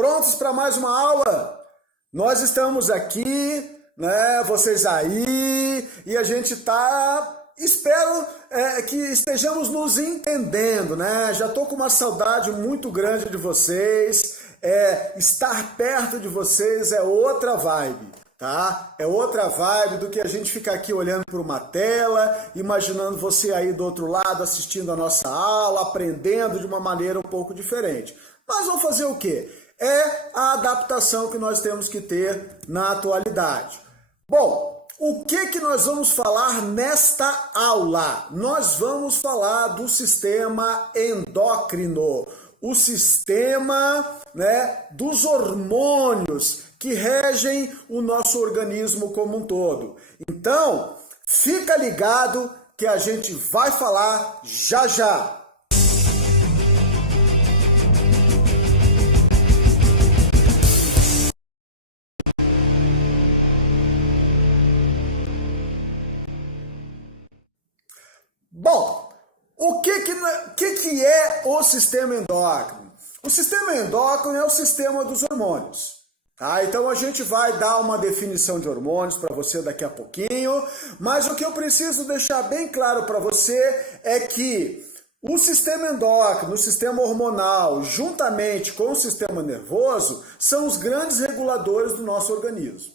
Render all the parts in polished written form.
Prontos para mais uma aula? Nós estamos aqui, né? Vocês aí, e a gente espero que estejamos nos entendendo, né? Já estou com uma saudade muito grande de vocês. Estar perto de vocês é outra vibe, tá? É outra vibe do que a gente ficar aqui olhando para uma tela, imaginando você aí do outro lado assistindo a nossa aula, aprendendo de uma maneira um pouco diferente. Mas vamos fazer o quê? É a adaptação que nós temos que ter na atualidade. Bom, o que nós vamos falar nesta aula? Nós vamos falar do sistema endócrino, o sistema, né, dos hormônios que regem o nosso organismo como um todo. Então, fica ligado que a gente vai falar já já. Bom, o que é o sistema endócrino? O sistema endócrino é o sistema dos hormônios. Tá? Então a gente vai dar uma definição de hormônios para você daqui a pouquinho, mas o que eu preciso deixar bem claro para você é que o sistema endócrino, o sistema hormonal, juntamente com o sistema nervoso, são os grandes reguladores do nosso organismo.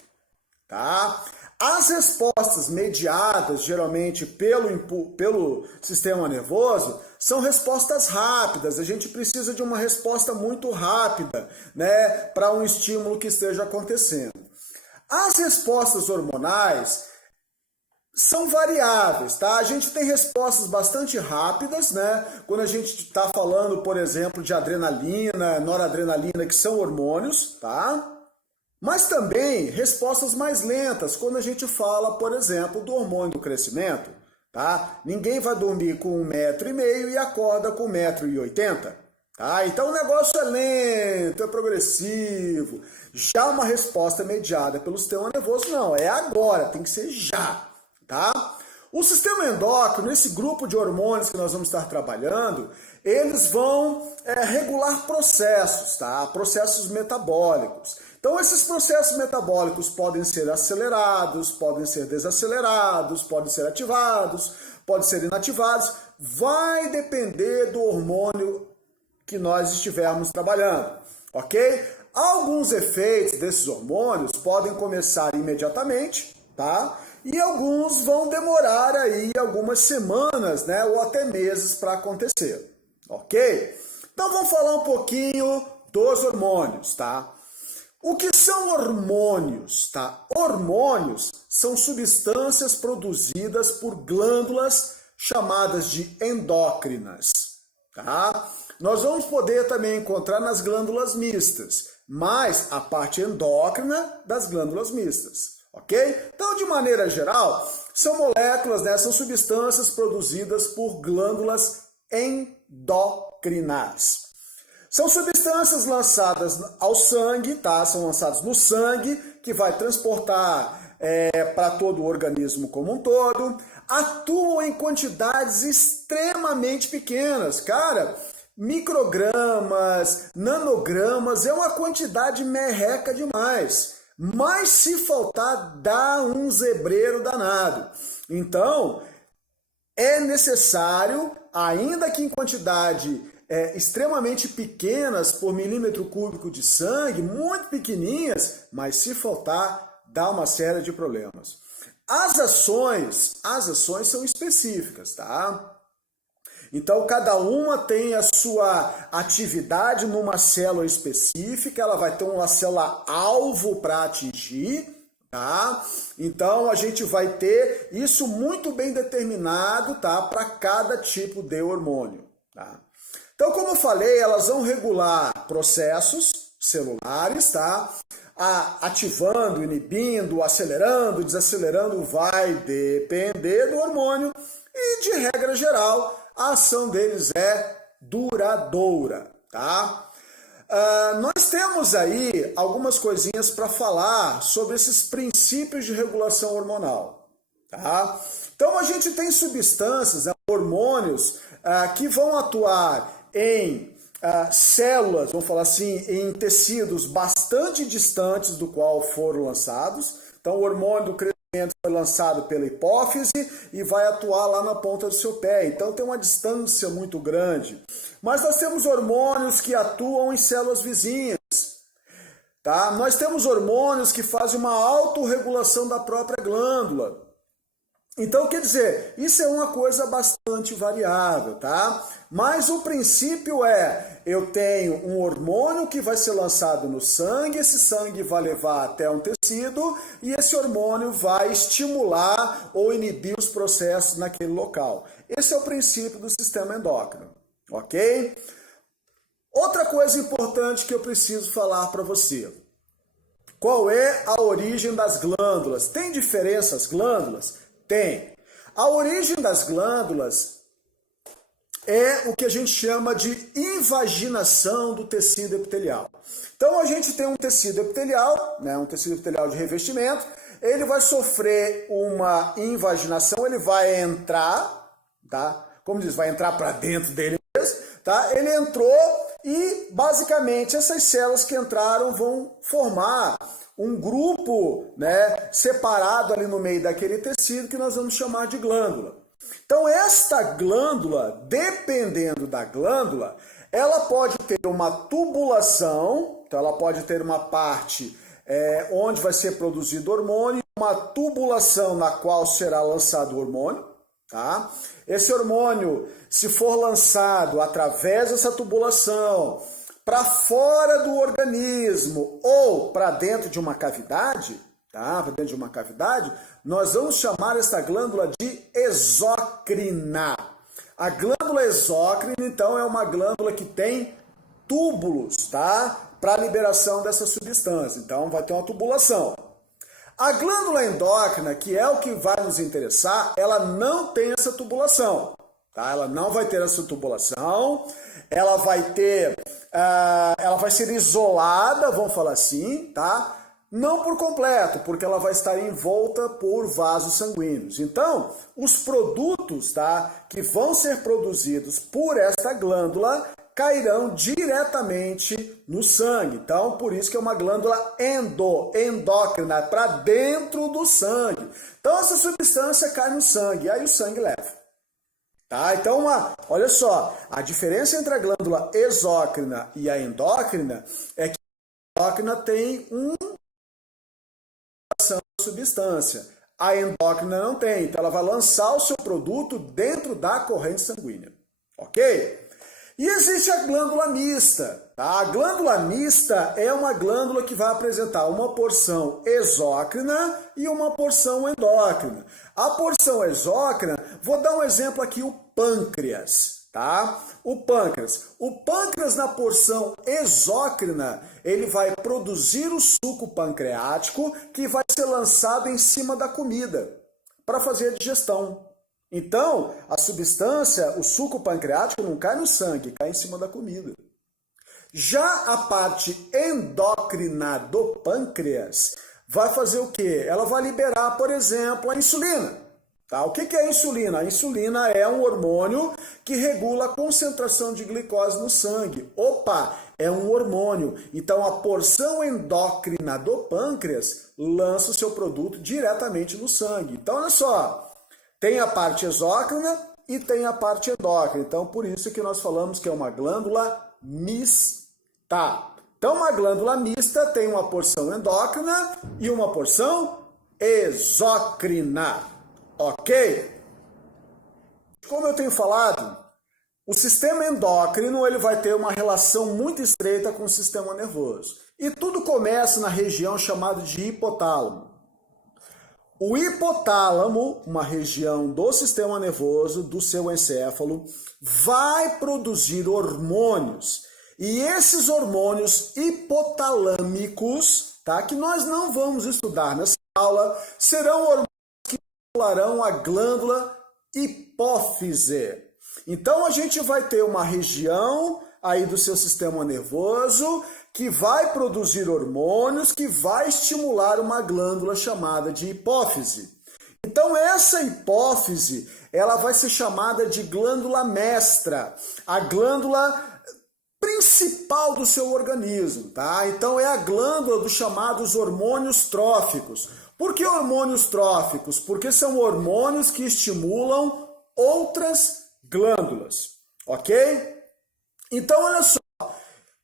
Tá? As respostas mediadas, geralmente, pelo sistema nervoso, são respostas rápidas. A gente precisa de uma resposta muito rápida, né, para um estímulo que esteja acontecendo. As respostas hormonais são variáveis, tá? A gente tem respostas bastante rápidas, né? Quando a gente está falando, por exemplo, de adrenalina, noradrenalina, que são hormônios, tá? Mas também respostas mais lentas, quando a gente fala, por exemplo, do hormônio do crescimento, tá? Ninguém vai dormir com 1,5 m e acorda com 1,80 m, tá? Então o negócio é lento, é progressivo. Já uma resposta mediada pelo sistema nervoso, não, é agora, tem que ser já, tá? O sistema endócrino, esse grupo de hormônios que nós vamos estar trabalhando, eles vão regular processos, tá? Processos metabólicos. Então, esses processos metabólicos podem ser acelerados, podem ser desacelerados, podem ser ativados, podem ser inativados. Vai depender do hormônio que nós estivermos trabalhando, ok? Alguns efeitos desses hormônios podem começar imediatamente, tá? E alguns vão demorar aí algumas semanas, né? Ou até meses para acontecer, ok? Então, vamos falar um pouquinho dos hormônios, tá? O que são hormônios, tá? Hormônios são substâncias produzidas por glândulas chamadas de endócrinas, tá? Nós vamos poder também encontrar nas glândulas mistas, mas a parte endócrina das glândulas mistas, ok? Então, de maneira geral, são moléculas, né? São substâncias produzidas por glândulas endócrinas. São substâncias lançadas ao sangue, tá? São lançadas no sangue, que vai transportar para todo o organismo como um todo. Atuam em quantidades extremamente pequenas. Cara, microgramas, nanogramas, é uma quantidade merreca demais. Mas se faltar, dá um zebreiro danado. Então, é necessário, ainda que em quantidade extremamente pequenas por milímetro cúbico de sangue, muito pequenininhas, mas se faltar, dá uma série de problemas. As ações são específicas, tá? Então, cada uma tem a sua atividade numa célula específica, ela vai ter uma célula-alvo para atingir, tá? Então, a gente vai ter isso muito bem determinado, tá? Para cada tipo de hormônio, tá? Então, como eu falei, elas vão regular processos celulares, tá? Ativando, inibindo, acelerando, desacelerando, vai depender do hormônio e, de regra geral, a ação deles é duradoura, tá? Nós temos aí algumas coisinhas para falar sobre esses princípios de regulação hormonal, tá? Então, a gente tem substâncias, né, hormônios, que vão atuar em células, vamos falar assim, em tecidos bastante distantes do qual foram lançados. Então, o hormônio do crescimento foi lançado pela hipófise e vai atuar lá na ponta do seu pé. Então, tem uma distância muito grande. Mas nós temos hormônios que atuam em células vizinhas. Tá? Nós temos hormônios que fazem uma autorregulação da própria glândula. Então, quer dizer, isso é uma coisa bastante variável, tá? Mas o princípio é, eu tenho um hormônio que vai ser lançado no sangue, esse sangue vai levar até um tecido e esse hormônio vai estimular ou inibir os processos naquele local. Esse é o princípio do sistema endócrino, ok? Outra coisa importante que eu preciso falar para você. Qual é a origem das glândulas? Tem diferença as glândulas? Tem. A origem das glândulas é o que a gente chama de invaginação do tecido epitelial. Então a gente tem um tecido epitelial, né, um tecido epitelial de revestimento, ele vai sofrer uma invaginação, ele vai entrar, tá? Como diz, vai entrar para dentro dele mesmo, tá? Ele entrou e basicamente essas células que entraram vão formar um grupo, né, separado ali no meio daquele tecido que nós vamos chamar de glândula. Então, esta glândula, dependendo da glândula, ela pode ter uma tubulação, então ela pode ter uma parte onde vai ser produzido hormônio, uma tubulação na qual será lançado o hormônio. Tá? Esse hormônio, se for lançado através dessa tubulação, para fora do organismo ou para dentro de uma cavidade, tá? Para dentro de uma cavidade, nós vamos chamar essa glândula de exócrina. A glândula exócrina, então, é uma glândula que tem túbulos, tá? Para a liberação dessa substância. Então, vai ter uma tubulação. A glândula endócrina, que é o que vai nos interessar, ela não tem essa tubulação. Tá? Ela não vai ter essa tubulação, ela vai ser isolada, vamos falar assim, tá? Não por completo, porque ela vai estar envolta por vasos sanguíneos. Então, os produtos, tá, que vão ser produzidos por esta glândula cairão diretamente no sangue. Então, por isso que é uma glândula endócrina, para dentro do sangue. Então, essa substância cai no sangue, aí o sangue leva. Tá? Então, olha só, a diferença entre a glândula exócrina e a endócrina é que a endócrina tem uma substância, a endócrina não tem, então ela vai lançar o seu produto dentro da corrente sanguínea, ok? E existe a glândula mista. Tá? A glândula mista é uma glândula que vai apresentar uma porção exócrina e uma porção endócrina. A porção exócrina, vou dar um exemplo aqui, o pâncreas. Tá? O pâncreas na porção exócrina, ele vai produzir o suco pancreático que vai ser lançado em cima da comida para fazer a digestão. Então, a substância, o suco pancreático não cai no sangue, cai em cima da comida. Já a parte endócrina do pâncreas vai fazer o quê? Ela vai liberar, por exemplo, a insulina. Tá? O que é a insulina? A insulina é um hormônio que regula a concentração de glicose no sangue. Opa, é um hormônio. Então, a porção endócrina do pâncreas lança o seu produto diretamente no sangue. Então, olha só. Tem a parte exócrina e tem a parte endócrina. Então, por isso que nós falamos que é uma glândula mista. Então, uma glândula mista tem uma porção endócrina e uma porção exócrina. Ok? Como eu tenho falado, o sistema endócrino ele vai ter uma relação muito estreita com o sistema nervoso. E tudo começa na região chamada de hipotálamo. O hipotálamo, uma região do sistema nervoso, do seu encéfalo, vai produzir hormônios. E esses hormônios hipotalâmicos, tá, que nós não vamos estudar nessa aula, serão hormônios que estimularão a glândula hipófise. Então a gente vai ter uma região aí do seu sistema nervoso que vai produzir hormônios, que vai estimular uma glândula chamada de hipófise. Então essa hipófise, ela vai ser chamada de glândula mestra, a glândula principal principal do seu organismo, tá? Então é a glândula dos chamados hormônios tróficos. Por que hormônios tróficos? Porque são hormônios que estimulam outras glândulas, ok? Então olha só,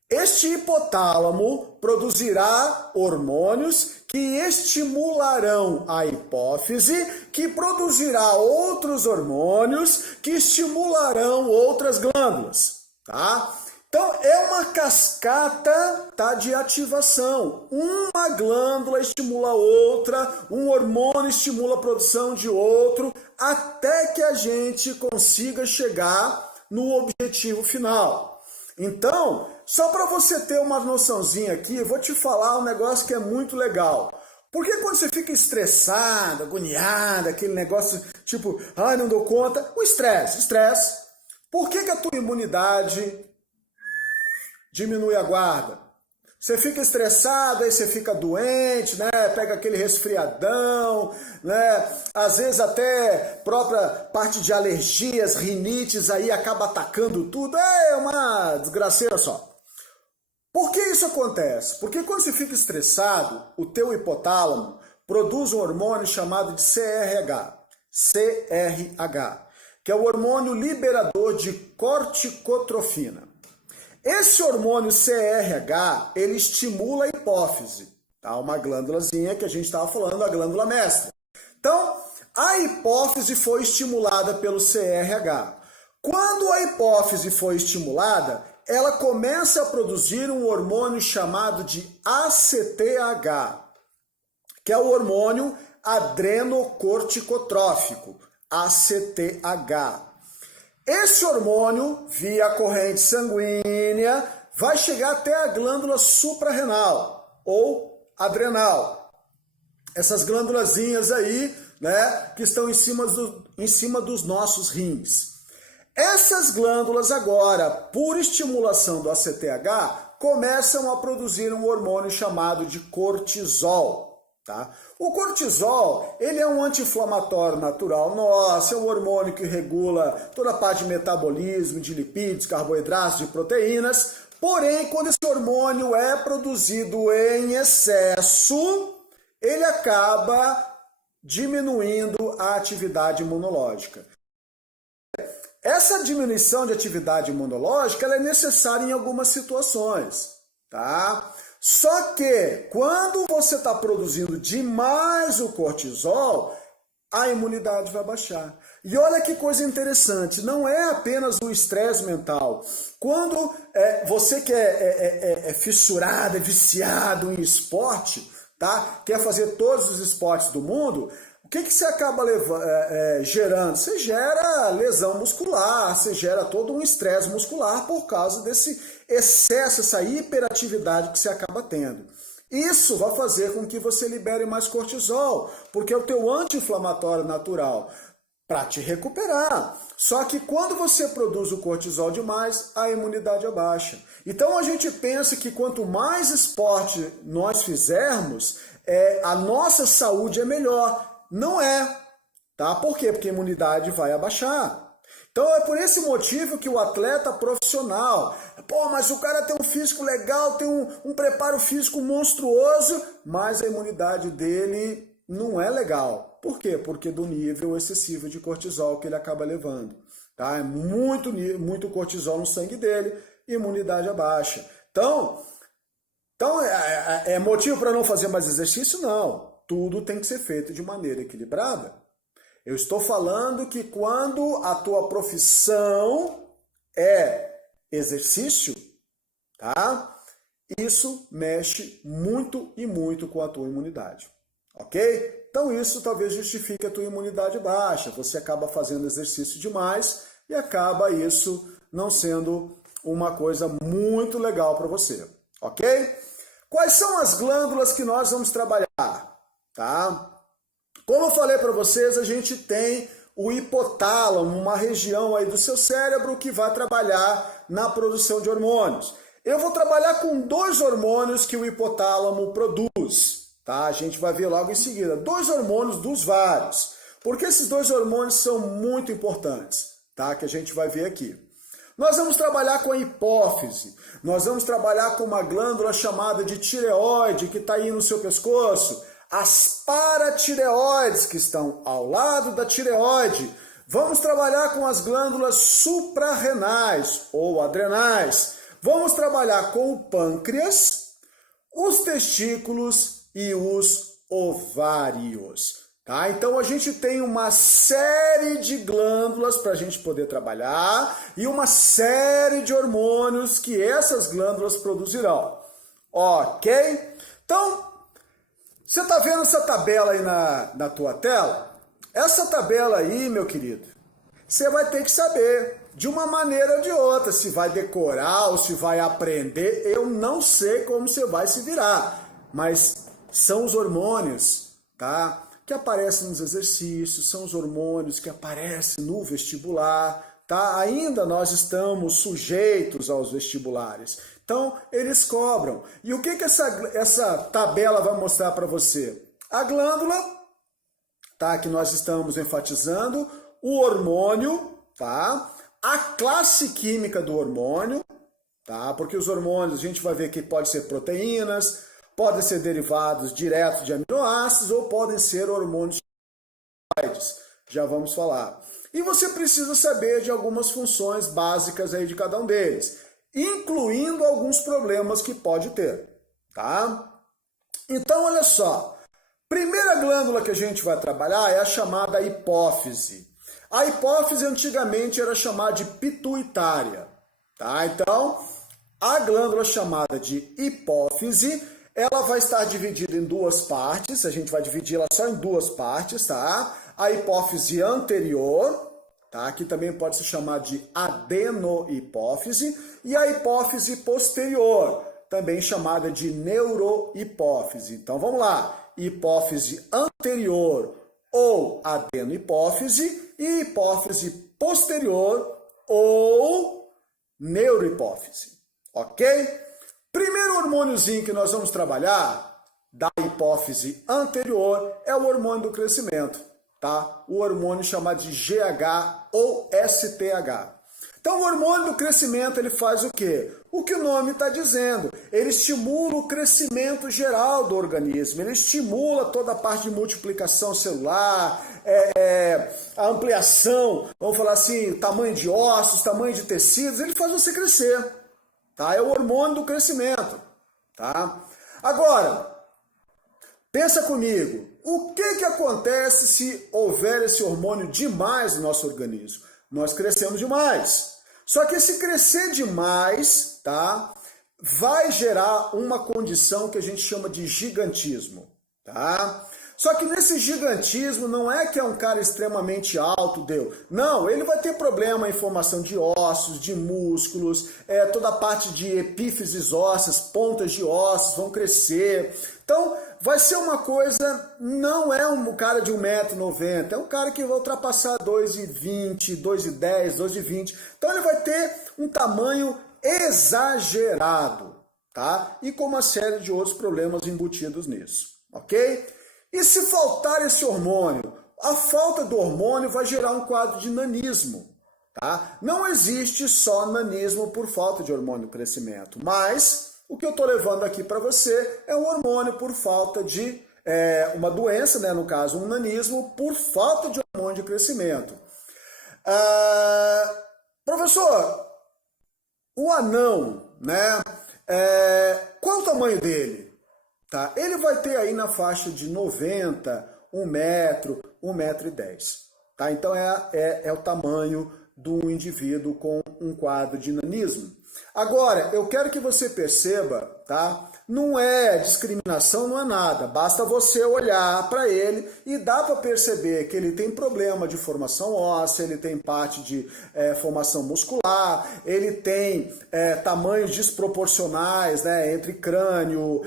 este hipotálamo produzirá hormônios que estimularão a hipófise, que produzirá outros hormônios que estimularão outras glândulas, tá? Então, é uma cascata, tá, de ativação. Uma glândula estimula outra, um hormônio estimula a produção de outro, até que a gente consiga chegar no objetivo final. Então, só para você ter uma noçãozinha aqui, eu vou te falar um negócio que é muito legal. Porque quando você fica estressado, agoniado, aquele negócio tipo, ai, não dou conta, o estresse. Por que a tua imunidade diminui a guarda? Você fica estressado, aí você fica doente, né? Pega aquele resfriadão, né? Às vezes até própria parte de alergias, rinites, aí acaba atacando tudo. É uma desgraceira só. Por que isso acontece? Porque quando você fica estressado, o teu hipotálamo produz um hormônio chamado de CRH, que é o hormônio liberador de corticotrofina. Esse hormônio CRH, ele estimula a hipófise, tá? Uma glândulazinha que a gente estava falando, a glândula mestra. Então, a hipófise foi estimulada pelo CRH. Quando a hipófise foi estimulada, ela começa a produzir um hormônio chamado de ACTH, que é o hormônio adrenocorticotrófico, ACTH. Esse hormônio, via corrente sanguínea, vai chegar até a glândula suprarrenal ou adrenal. Essas glândulazinhas aí, né, que estão em cima dos nossos rins. Essas glândulas agora, por estimulação do ACTH, começam a produzir um hormônio chamado de cortisol. Tá? O cortisol, ele é um anti-inflamatório natural nosso, é um hormônio que regula toda a parte de metabolismo, de lipídios, carboidratos, de proteínas. Porém, quando esse hormônio é produzido em excesso, ele acaba diminuindo a atividade imunológica. Essa diminuição de atividade imunológica ela é necessária em algumas situações, tá? Só que quando você está produzindo demais o cortisol, a imunidade vai baixar. E olha que coisa interessante, não é apenas o estresse mental. Quando você que é fissurado, é viciado em esporte, tá? Quer fazer todos os esportes do mundo, o que você acaba gerando? Você gera lesão muscular, você gera todo um estresse muscular por causa desse excesso, essa hiperatividade que você acaba tendo. Isso vai fazer com que você libere mais cortisol, porque é o teu anti-inflamatório natural, para te recuperar. Só que quando você produz o cortisol demais, a imunidade abaixa. Então a gente pensa que quanto mais esporte nós fizermos, a nossa saúde é melhor. Não é, tá? Por quê? Porque a imunidade vai abaixar. Então é por esse motivo que o atleta profissional, mas o cara tem um físico legal, tem um preparo físico monstruoso, mas a imunidade dele não é legal. Por quê? Porque do nível excessivo de cortisol que ele acaba levando. Tá? É muito cortisol no sangue dele, imunidade abaixa. Então é motivo para não fazer mais exercício? Não. Tudo tem que ser feito de maneira equilibrada. Eu estou falando que quando a tua profissão é exercício, tá? Isso mexe muito e muito com a tua imunidade, ok? Então isso talvez justifique a tua imunidade baixa. Você acaba fazendo exercício demais e acaba isso não sendo uma coisa muito legal para você, ok? Quais são as glândulas que nós vamos trabalhar? Tá? Como eu falei para vocês, a gente tem o hipotálamo, uma região aí do seu cérebro que vai trabalhar na produção de hormônios. Eu vou trabalhar com 2 hormônios que o hipotálamo produz, tá? A gente vai ver logo em seguida. 2 hormônios dos vários. Porque esses 2 hormônios são muito importantes, tá? Que a gente vai ver aqui. Nós vamos trabalhar com a hipófise, nós vamos trabalhar com uma glândula chamada de tireoide, que está aí no seu pescoço, as paratireoides, que estão ao lado da tireoide. Vamos trabalhar com as glândulas suprarrenais ou adrenais. Vamos trabalhar com o pâncreas, os testículos e os ovários. Tá? Então a gente tem uma série de glândulas para a gente poder trabalhar e uma série de hormônios que essas glândulas produzirão. Ok? Então, você está vendo essa tabela aí na tua tela? Essa tabela aí, meu querido, você vai ter que saber de uma maneira ou de outra, se vai decorar ou se vai aprender, eu não sei como você vai se virar, mas são os hormônios, tá? Que aparecem nos exercícios, são os hormônios que aparecem no vestibular, tá? Ainda nós estamos sujeitos aos vestibulares. Então, eles cobram. E o que essa tabela vai mostrar para você? A glândula, tá? Que nós estamos enfatizando, o hormônio, tá? A classe química do hormônio, tá? Porque os hormônios, a gente vai ver que pode ser proteínas, podem ser derivados diretos de aminoácidos ou podem ser hormônios, já vamos falar. E você precisa saber de algumas funções básicas aí de cada um deles, incluindo alguns problemas que pode ter, tá? Então, olha só, primeira glândula que a gente vai trabalhar é a chamada hipófise. A hipófise antigamente era chamada de pituitária, tá? Então, a glândula chamada de hipófise, ela vai estar dividida em duas partes, a gente vai dividir ela só em duas partes, tá? A hipófise anterior, tá? Que também pode se chamar de adenohipófise, e a hipófise posterior, também chamada de neurohipófise. Então vamos lá, hipófise anterior ou adenohipófise e hipófise posterior ou neurohipófise, ok? Primeiro hormôniozinho que nós vamos trabalhar da hipófise anterior é o hormônio do crescimento, tá? O hormônio chamado de GH ou STH. Então o hormônio do crescimento ele faz o quê? O que o nome está dizendo, ele estimula o crescimento geral do organismo, ele estimula toda a parte de multiplicação celular, a ampliação, vamos falar assim, tamanho de ossos, tamanho de tecidos, ele faz você crescer. Tá? É o hormônio do crescimento. Tá? Agora, pensa comigo, o que acontece se houver esse hormônio demais no nosso organismo? Nós crescemos demais. Só que esse crescer demais, tá, vai gerar uma condição que a gente chama de gigantismo. Tá? Só que nesse gigantismo não é que é um cara extremamente alto, não, ele vai ter problema em formação de ossos, de músculos, toda a parte de epífises ósseas, pontas de ossos vão crescer. Então vai ser uma coisa, não é um cara de 1,90 m, é um cara que vai ultrapassar 2,20 m, 2,10 m, 2,20 m. Então ele vai ter um tamanho exagerado, tá? E com uma série de outros problemas embutidos nisso, ok? E se faltar esse hormônio? A falta do hormônio vai gerar um quadro de nanismo, tá? Não existe só nanismo por falta de hormônio do crescimento, mas o que eu estou levando aqui para você é um hormônio por falta de uma doença, né? No caso, um nanismo por falta de hormônio de crescimento. Professor, o anão, né? Qual o tamanho dele? Tá? Ele vai ter aí na faixa de 90, 1 metro, 1,10 m. Tá? Então é o tamanho do indivíduo com um quadro de nanismo. Agora, eu quero que você perceba, tá? Não é discriminação, não é nada. Basta você olhar para ele e dá para perceber que ele tem problema de formação óssea, ele tem parte de formação muscular, ele tem tamanhos desproporcionais, né, entre crânio,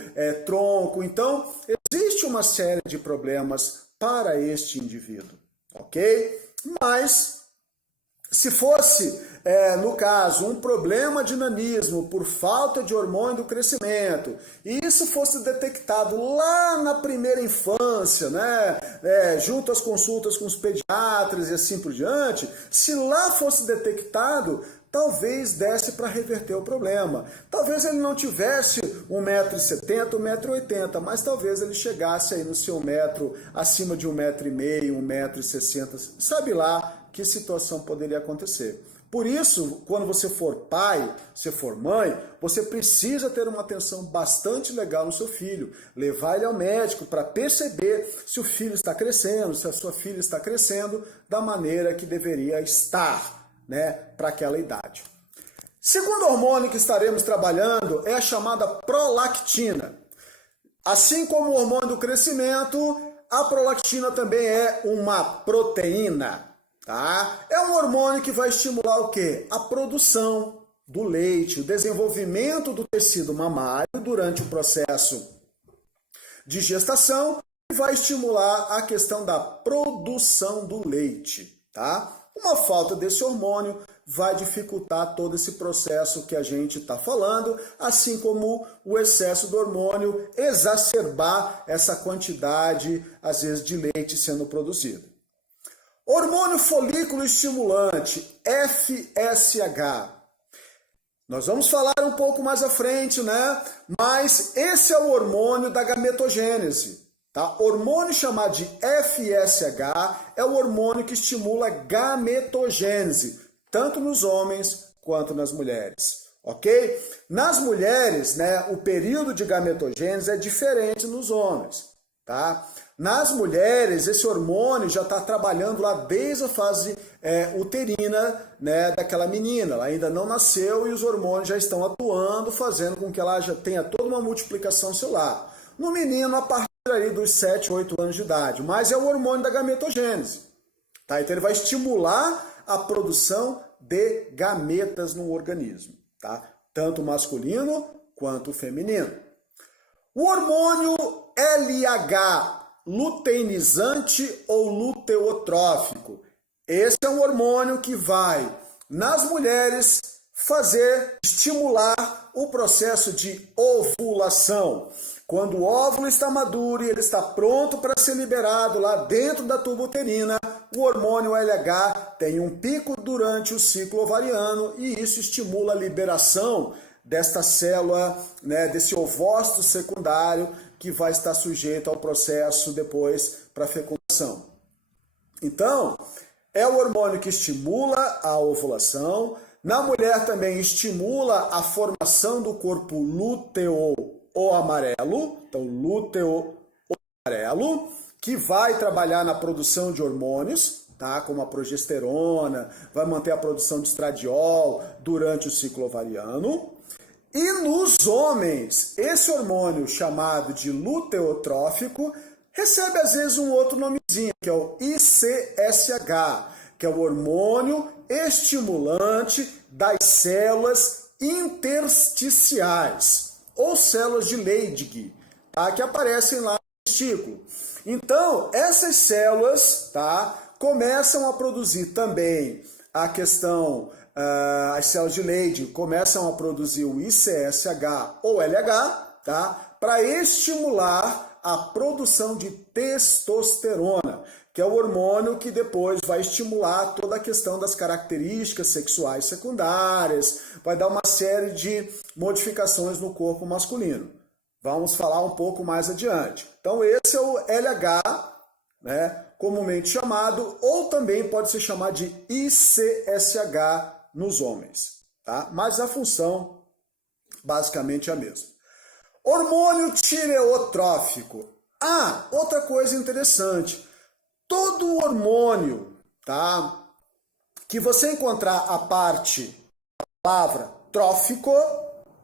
tronco. Então, existe uma série de problemas para este indivíduo, ok? Mas, se fosse, no caso, um problema de nanismo por falta de hormônio do crescimento, e isso fosse detectado lá na primeira infância, né, junto às consultas com os pediatras e assim por diante, se lá fosse detectado, talvez desse para reverter o problema. Talvez ele não tivesse 1,70 m, 1,80 m, mas talvez ele chegasse aí no seu metro, acima de 1,5 m, 1,60 m, sabe lá que situação poderia acontecer. Por isso, quando você for pai, se for mãe, você precisa ter uma atenção bastante legal no seu filho. Levar ele ao médico para perceber se o filho está crescendo, se a sua filha está crescendo da maneira que deveria estar, né, para aquela idade. Segundo hormônio que estaremos trabalhando é a chamada prolactina. Assim como o hormônio do crescimento, a prolactina também é uma proteína. Tá? É um hormônio que vai estimular o quê? A produção do leite, o desenvolvimento do tecido mamário durante o processo de gestação e vai estimular a questão da produção do leite. Tá? Uma falta desse hormônio vai dificultar todo esse processo que a gente está falando, assim como o excesso do hormônio exacerbar essa quantidade, às vezes, de leite sendo produzido. Hormônio folículo estimulante, FSH. Nós vamos falar um pouco mais à frente, né? Mas esse é o hormônio da gametogênese, tá? Hormônio chamado de FSH é o hormônio que estimula a gametogênese, tanto nos homens quanto nas mulheres, ok? Nas mulheres, né, o período de gametogênese é diferente nos homens, tá? Nas mulheres, esse hormônio já está trabalhando lá desde a fase uterina, né, daquela menina. Ela ainda não nasceu e os hormônios já estão atuando, fazendo com que ela já tenha toda uma multiplicação celular. No menino, a partir ali dos 7, 8 anos de idade. Mas é o hormônio da gametogênese. Tá? Então ele vai estimular a produção de gametas no organismo. Tá? Tanto o masculino quanto o feminino. O hormônio LH, luteinizante ou luteotrófico. Esse é um hormônio que vai, nas mulheres, estimular o processo de ovulação. Quando o óvulo está maduro e ele está pronto para ser liberado lá dentro da tuba uterina, o hormônio LH tem um pico durante o ciclo ovariano e isso estimula a liberação desta célula, né, desse ovócito secundário que vai estar sujeito ao processo depois para fecundação. Então, é o hormônio que estimula a ovulação. Na mulher também estimula a formação do corpo lúteo ou amarelo, então lúteo ou amarelo, que vai trabalhar na produção de hormônios, tá? Como a progesterona, vai manter a produção de estradiol durante o ciclo ovariano. E nos homens, esse hormônio chamado de luteotrófico recebe às vezes um outro nomezinho, que é o ICSH, que é o hormônio estimulante das células intersticiais, ou células de Leydig, tá? Que aparecem lá no testículo. Então, essas células, tá, começam a produzir também a questão... as células de Leydig começam a produzir o ICSH ou LH, tá? Para estimular a produção de testosterona, que é o hormônio que depois vai estimular toda a questão das características sexuais secundárias, vai dar uma série de modificações no corpo masculino. Vamos falar um pouco mais adiante. Então esse é o LH, né, comumente chamado, ou também pode ser chamado de ICSH nos homens, tá? Mas a função basicamente é a mesma. Hormônio tireotrófico. Ah, outra coisa interessante. Todo hormônio, tá, que você encontrar a parte da palavra trófico,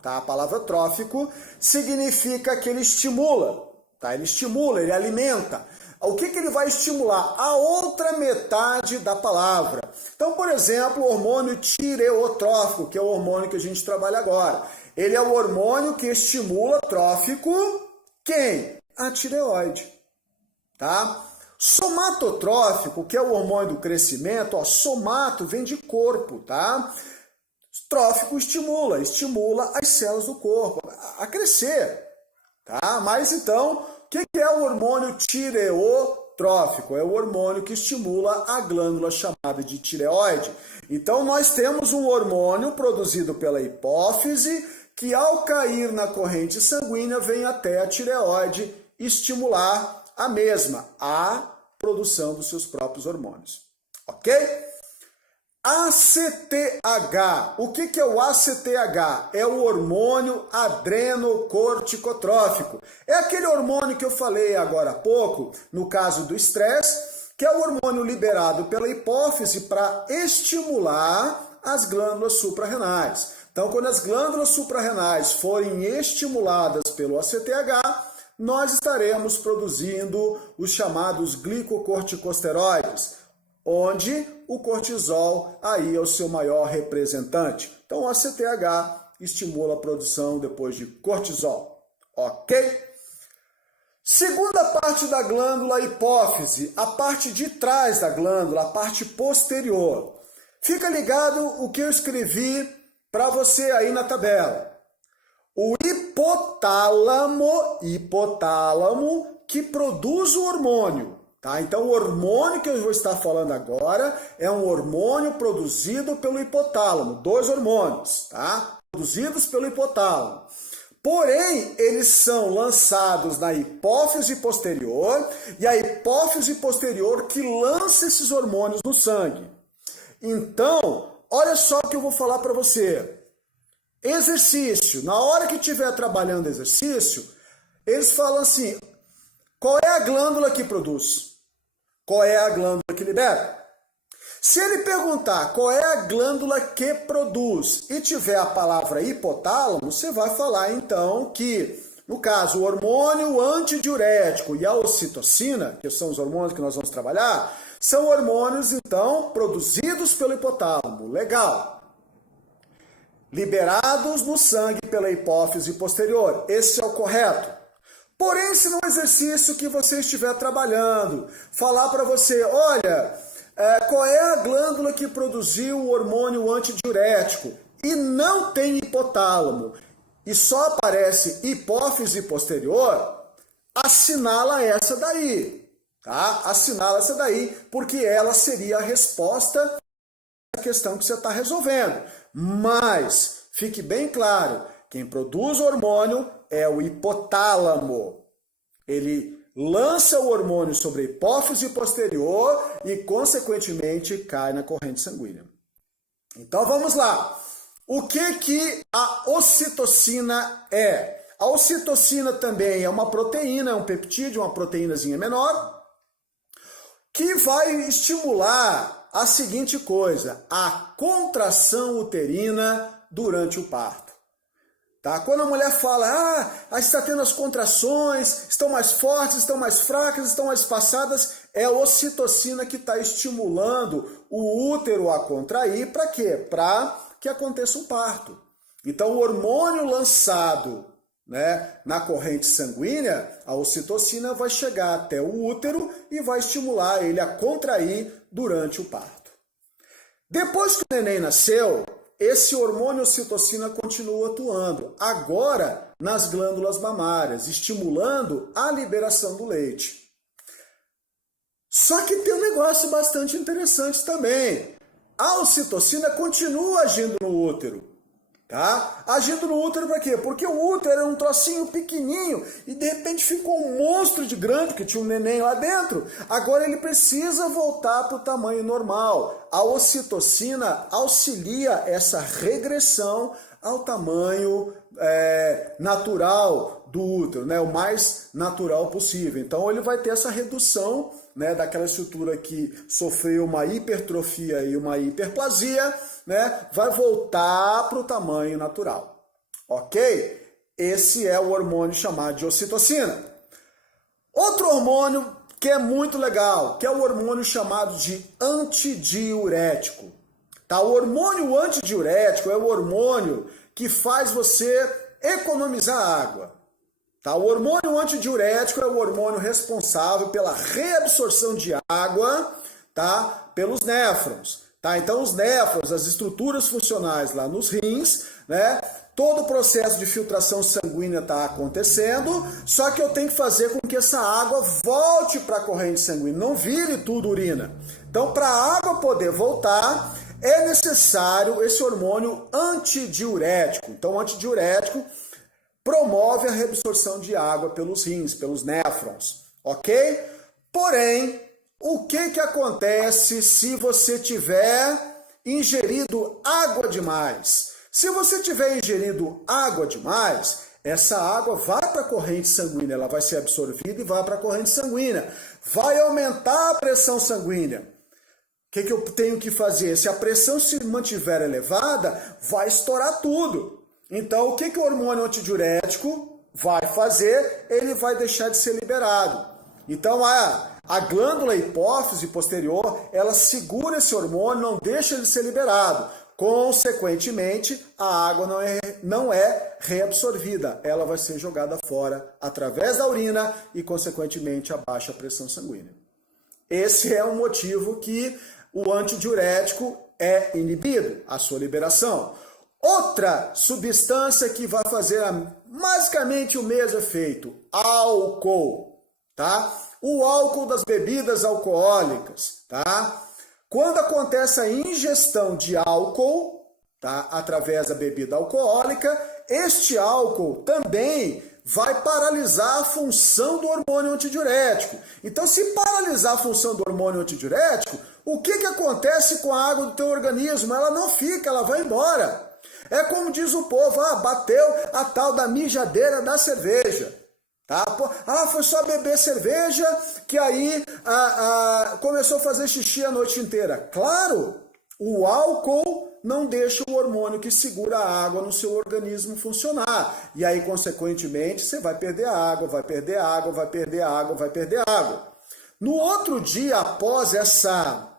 tá? A palavra trófico significa que ele estimula, tá? Ele estimula, ele alimenta. O que ele vai estimular? A outra metade da palavra. Então, por exemplo, o hormônio tireotrófico, que é o hormônio que a gente trabalha agora. Ele é o hormônio que estimula trófico quem? A tireoide. Tá? Somatotrófico, que é o hormônio do crescimento, ó, somato vem de corpo, tá? Trófico estimula as células do corpo a crescer, tá? Mas então... O que é o hormônio tireotrófico? corticotrófico, é o hormônio que estimula a glândula chamada de tireoide. Então nós temos um hormônio produzido pela hipófise que ao cair na corrente sanguínea vem até a tireoide estimular a mesma, a produção dos seus próprios hormônios. Ok? ACTH. O que é o ACTH? É o hormônio adrenocorticotrófico. É aquele hormônio que eu falei agora há pouco, no caso do estresse, que é o hormônio liberado pela hipófise para estimular as glândulas suprarrenais. Então, quando as glândulas suprarrenais forem estimuladas pelo ACTH, nós estaremos produzindo os chamados glicocorticosteroides, onde o cortisol aí é o seu maior representante. Então, o ACTH estimula a produção depois de cortisol, ok? Segunda parte da glândula, a hipófise, a parte de trás da glândula, a parte posterior. Fica ligado o que eu escrevi para você aí na tabela. O hipotálamo que produz o hormônio. Tá? Então, o hormônio que eu vou estar falando agora é um hormônio produzido pelo hipotálamo. 2 hormônios, tá? Produzidos pelo hipotálamo. Porém, eles são lançados na hipófise posterior e a hipófise posterior que lança esses hormônios no sangue. Então, olha só o que eu vou falar para você. Exercício. Na hora que estiver trabalhando exercício, eles falam assim, qual é a glândula que produz? Qual é a glândula que libera? Se ele perguntar qual é a glândula que produz e tiver a palavra hipotálamo, você vai falar então que, no caso, o hormônio antidiurético e a ocitocina, que são os hormônios que nós vamos trabalhar, são hormônios, então, produzidos pelo hipotálamo. Legal. Liberados no sangue pela hipófise posterior. Esse é o correto. Porém, se no exercício que você estiver trabalhando, falar para você, olha, qual é a glândula que produziu o hormônio antidiurético e não tem hipotálamo, e só aparece hipófise posterior, assinala essa daí, tá? Assinala essa daí, porque ela seria a resposta à questão que você está resolvendo. Mas, fique bem claro, quem produz o hormônio é o hipotálamo. Ele lança o hormônio sobre a hipófise posterior e, consequentemente, cai na corrente sanguínea. Então, vamos lá. O que a ocitocina é? A ocitocina também é uma proteína, é um peptídeo, uma proteínazinha menor, que vai estimular a seguinte coisa, a contração uterina durante o parto. Tá? Quando a mulher fala, está tendo as contrações, estão mais fortes, estão mais fracas, estão mais espaçadas, é a ocitocina que está estimulando o útero a contrair, para quê? Para que aconteça um parto. Então, o hormônio lançado, né, na corrente sanguínea, a ocitocina vai chegar até o útero e vai estimular ele a contrair durante o parto. Depois que o neném nasceu, esse hormônio ocitocina continua atuando, agora nas glândulas mamárias, estimulando a liberação do leite. Só que tem um negócio bastante interessante também. A ocitocina continua agindo no útero. Tá? Agindo no útero para quê? Porque o útero era um trocinho pequenininho e de repente ficou um monstro de grande, que tinha um neném lá dentro. Agora ele precisa voltar para o tamanho normal. A ocitocina auxilia essa regressão ao tamanho natural do útero, né? O mais natural possível. Então ele vai ter essa redução, né, daquela estrutura que sofreu uma hipertrofia e uma hiperplasia, né, vai voltar para o tamanho natural. Ok? Esse é o hormônio chamado de ocitocina. Outro hormônio que é muito legal, que é o hormônio chamado de antidiurético. Tá? O hormônio antidiurético é o hormônio que faz você economizar água. Tá? O hormônio antidiurético é o hormônio responsável pela reabsorção de água, tá, pelos néfrons. Tá? Então, os néfrons, as estruturas funcionais lá nos rins, né? Todo o processo de filtração sanguínea está acontecendo, só que eu tenho que fazer com que essa água volte para a corrente sanguínea, não vire tudo urina. Então, para a água poder voltar, é necessário esse hormônio antidiurético. Então, o antidiurético promove a reabsorção de água pelos rins, pelos néfrons, ok? Porém, o que acontece se você tiver ingerido água demais? Se você tiver ingerido água demais, essa água vai para a corrente sanguínea, ela vai ser absorvida e vai para a corrente sanguínea. Vai aumentar a pressão sanguínea. O que eu tenho que fazer? Se a pressão se mantiver elevada, vai estourar tudo. Então, o que o hormônio antidiurético vai fazer? Ele vai deixar de ser liberado. Então, a glândula hipófise posterior, ela segura esse hormônio, não deixa ele ser liberado. Consequentemente, a água não é reabsorvida. Ela vai ser jogada fora através da urina e, consequentemente, abaixa a pressão sanguínea. Esse é o motivo que o antidiurético é inibido, a sua liberação. Outra substância que vai fazer basicamente o mesmo efeito, álcool, tá? O álcool das bebidas alcoólicas, tá? Quando acontece a ingestão de álcool, tá, através da bebida alcoólica, este álcool também vai paralisar a função do hormônio antidiurético. Então, se paralisar a função do hormônio antidiurético, o que acontece com a água do teu organismo? Ela não fica, ela vai embora. É como diz o povo, bateu a tal da mijadeira da cerveja. Tá? Foi só beber cerveja que aí começou a fazer xixi a noite inteira. Claro, o álcool não deixa o hormônio que segura a água no seu organismo funcionar. E aí, consequentemente, você vai perder água, vai perder água, vai perder água, vai perder água. No outro dia, após essa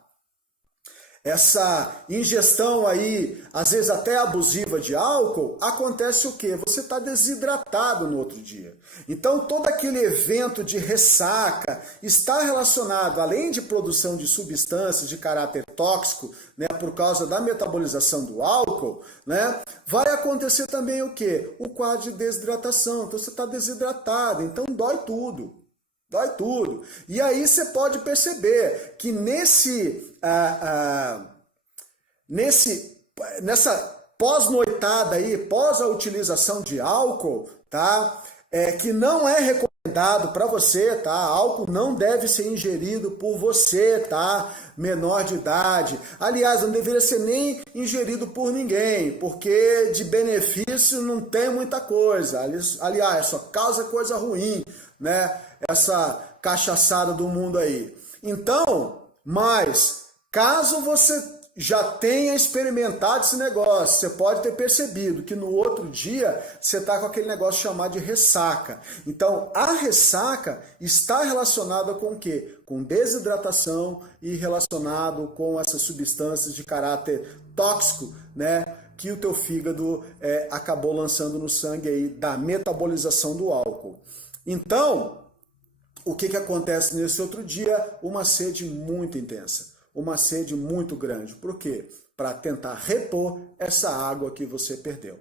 ingestão aí, às vezes até abusiva de álcool, acontece o quê? Você está desidratado no outro dia. Então, todo aquele evento de ressaca está relacionado, além de produção de substâncias de caráter tóxico, né, por causa da metabolização do álcool, né, vai acontecer também o quê? O quadro de desidratação. Então, você está desidratado, então dói tudo. Dói tudo. E aí você pode perceber que nessa pós-noitada aí, pós a utilização de álcool, tá? Que não é recomendado para você, tá? Álcool não deve ser ingerido por você, tá? Menor de idade. Aliás, não deveria ser nem ingerido por ninguém, porque de benefício não tem muita coisa. Aliás, só causa coisa ruim, né? Essa cachaçada do mundo aí. Então, mas, caso você já tenha experimentado esse negócio, você pode ter percebido que no outro dia você está com aquele negócio chamado de ressaca. Então, a ressaca está relacionada com o quê? Com desidratação e relacionado com essas substâncias de caráter tóxico, né? Que o teu fígado acabou lançando no sangue aí da metabolização do álcool. Então, o que acontece nesse outro dia? Uma sede muito intensa, uma sede muito grande. Por quê? Para tentar repor essa água que você perdeu.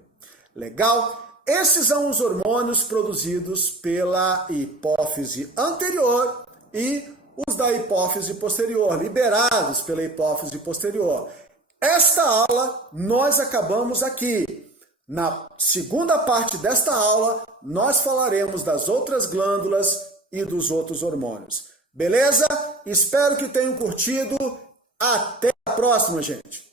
Legal? Esses são os hormônios produzidos pela hipófise anterior e os da hipófise posterior, liberados pela hipófise posterior. Esta aula nós acabamos aqui. Na segunda parte desta aula, nós falaremos das outras glândulas e dos outros hormônios. Beleza? Espero que tenham curtido. Até a próxima, gente!